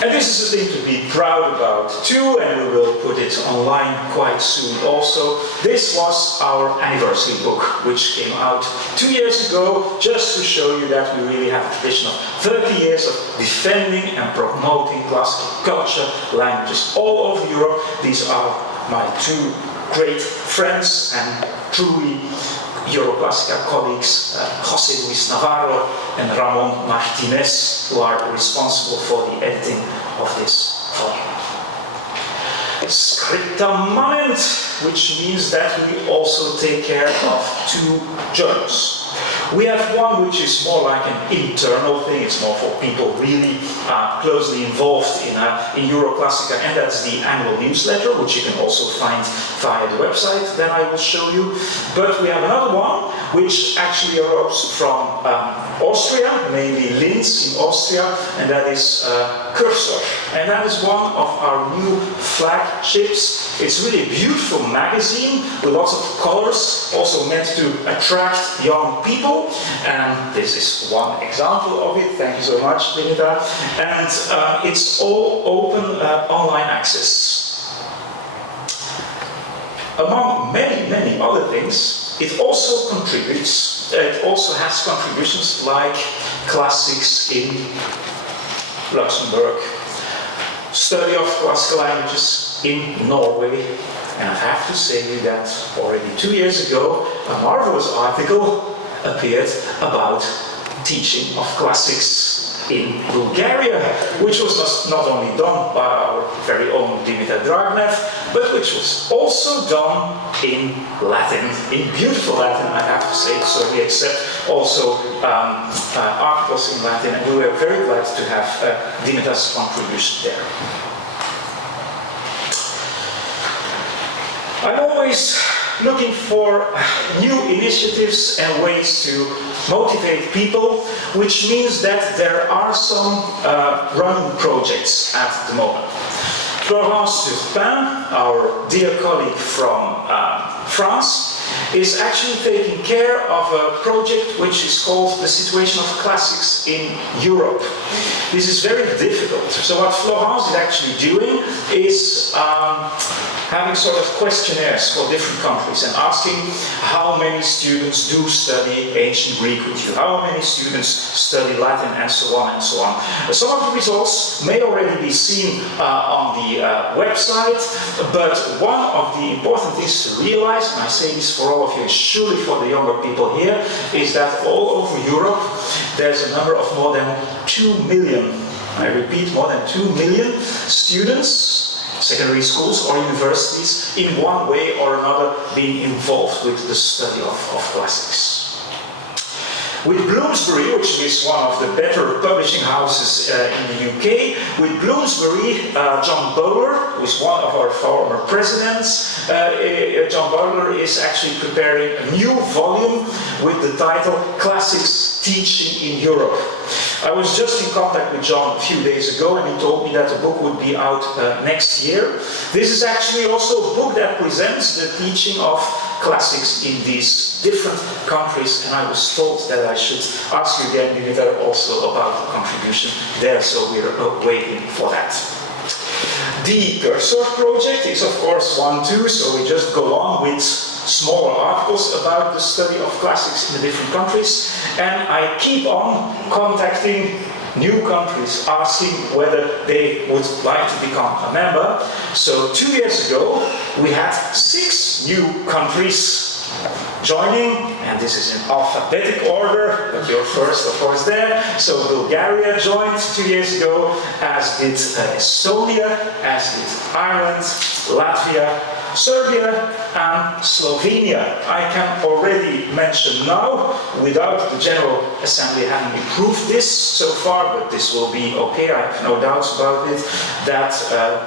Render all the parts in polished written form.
And this is a thing to be proud about too, and we will put it online quite soon also. This was our anniversary book, which came out 2 years ago, just to show you that we really have a tradition of 30 years of defending and promoting classical culture, languages all over Europe. These are my two great friends and truly Euroclassica colleagues, José Luis Navarro and Ramon Martinez, who are responsible for the editing of this volume. Scripta manent, which means that we also take care of two journals. We have one which is more like an internal thing, it's more for people really closely involved in Euroclassica, and that's the annual newsletter, which you can also find via the website that I will show you. But we have another one which actually arose from Austria, mainly Linz in Austria, and that is Cursor. And that is one of our new flagships. It's really a beautiful magazine with lots of colors, also meant to attract young people. And this is one example of it. Thank you so much, Benita. And it's all open online access. Among many, many other things, it also contributes. It also has contributions like classics in Luxembourg, study of classical languages in Norway, and I have to say that already 2 years ago, a marvelous article appeared about teaching of classics in Bulgaria, which was not only done by our very own Dimitar Dragnev, but which was also done in Latin, in beautiful Latin, I have to say. So we accept also articles in Latin, and we were very glad to have Dimitar's contribution there. I'm always looking for new initiatives and ways to motivate people, which means that there are some running projects at the moment. Florence Turpin, our dear colleague from France, is actually taking care of a project which is called The Situation of Classics in Europe. This is very difficult. So what Florence is actually doing is having sort of questionnaires for different countries and asking how many students do study ancient Greek with you, how many students study Latin, and so on and so on. Some of the results may already be seen on the website, but one of the important things to realize, and I say this for all of you, surely for the younger people here, is that all over Europe there's a number of more than 2 million, I repeat, more than 2 million students, secondary schools or universities, in one way or another being involved with the study of classics. With Bloomsbury, which is one of the better publishing houses in the UK, with Bloomsbury, John Bowler, who is one of our former presidents, John Bowler is actually preparing a new volume with the title Classics Teaching in Europe. I was just in contact with John a few days ago, and he told me that the book would be out next year. This is actually also a book that presents the teaching of classics in these different countries, and I was told that I should ask you again, Dimitar, also about the contribution there, so we're waiting for that. The Cursor project is of course one too, so we just go on with smaller articles about the study of classics in the different countries, and I keep on contacting new countries, asking whether they would like to become a member. So 2 years ago we had 6 new countries joining, and this is in alphabetic order, but you're first of course there. So Bulgaria joined 2 years ago, as did Estonia, as did Ireland, Latvia, Serbia and Slovenia. I can already mention now, without the General Assembly having approved this so far, but this will be okay, I have no doubts about it, that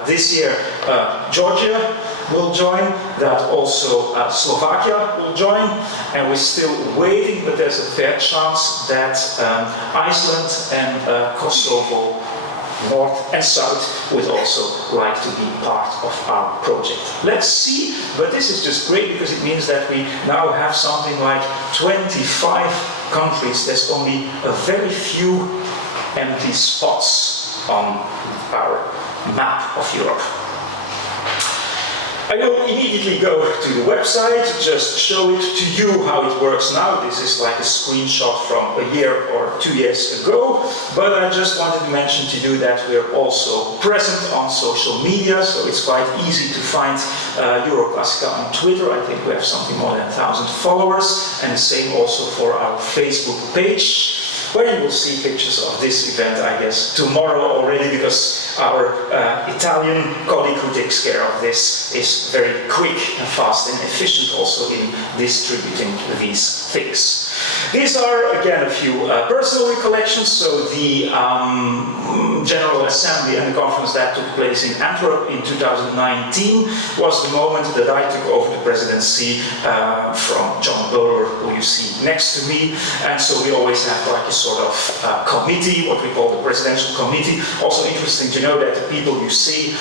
this year Georgia will join, that also Slovakia will join, and we're still waiting, but there's a fair chance that Iceland and Kosovo, North and South, would also like to be part of our project. Let's see, but this is just great because it means that we now have something like 25 countries. There's only a very few empty spots on our map of Europe. I will immediately go to the website, just show it to you how it works now. This is like a screenshot from a year or 2 years ago, but I just wanted to mention to you that we're also present on social media, so it's quite easy to find Euroclassica on Twitter. I think we have something more than 1,000 followers, and the same also for our Facebook page, where you will see pictures of this event, I guess, tomorrow already, because our Italian colleague who takes care of this is very quick and fast and efficient also in distributing these things. These are, again, a few personal recollections. So the General Assembly and the conference that took place in Antwerp in 2019 was the moment that I took over the presidency from John Bowler, who you see next to me. And so we always have like a sort of committee, what we call the presidential committee. Also interesting to know that the people you see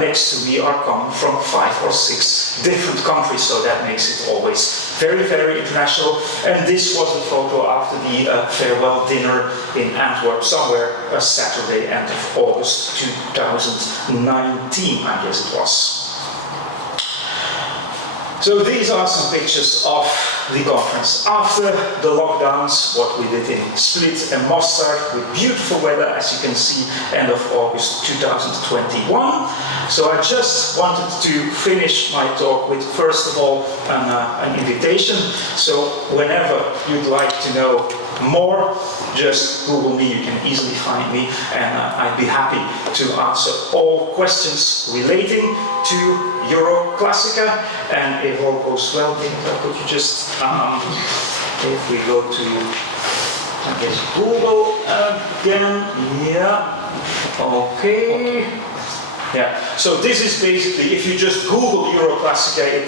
next to me are coming from 5 or 6 different countries, so that makes it always very, very international. And this was the photo after the farewell dinner in Antwerp, somewhere Saturday, end of August 2019, I guess it was. So these are some pictures of the conference after the lockdowns, what we did in Split and Mostar with beautiful weather, as you can see, end of August 2021. So I just wanted to finish my talk with, first of all, an invitation. So whenever you'd like to know more, just Google me, you can easily find me, and I'd be happy to answer all questions relating to Euroclassica. And if all goes well, could you just, if we go to, I guess, Google again, yeah, okay. Yeah, so this is basically, if you just Google Euroclassica,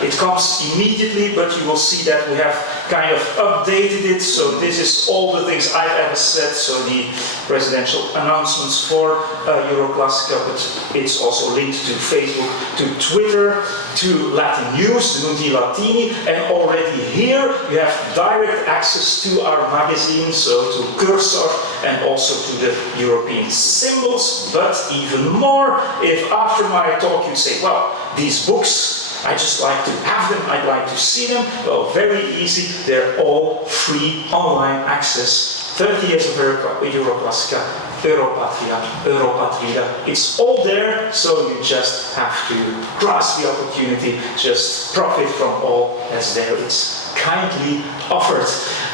it comes immediately, but you will see that we have kind of updated it. So this is all the things I've ever said, so the presidential announcements for Euroclassica, but it's also linked to Facebook, to Twitter, to Latin News, the Nundi Latini, and already here you have direct access to our magazine, so to Cursor, and also to the European symbols, but even more, if after my talk you say, well, these books, I just like to have them, I'd like to see them, well, very easy, they're all free online access. 30 years of Euroclassica, Europatria, Europatrida, it's all there, so you just have to grasp the opportunity, just profit from all that's there. It's kindly offered.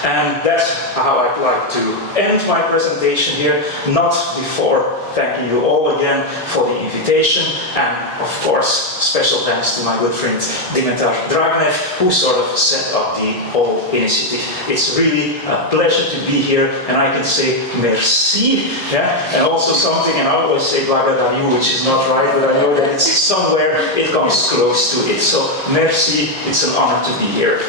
And that's how I'd like to end my presentation here, not before thanking you all again for the invitation, and of course, special thanks to my good friend Dimitar Dragnev, who sort of set up the whole initiative. It's really a pleasure to be here, and I can say merci, yeah? And also something, and I always say blagadariu, which is not right, but I know that it's somewhere, it comes close to it. So merci, it's an honor to be here.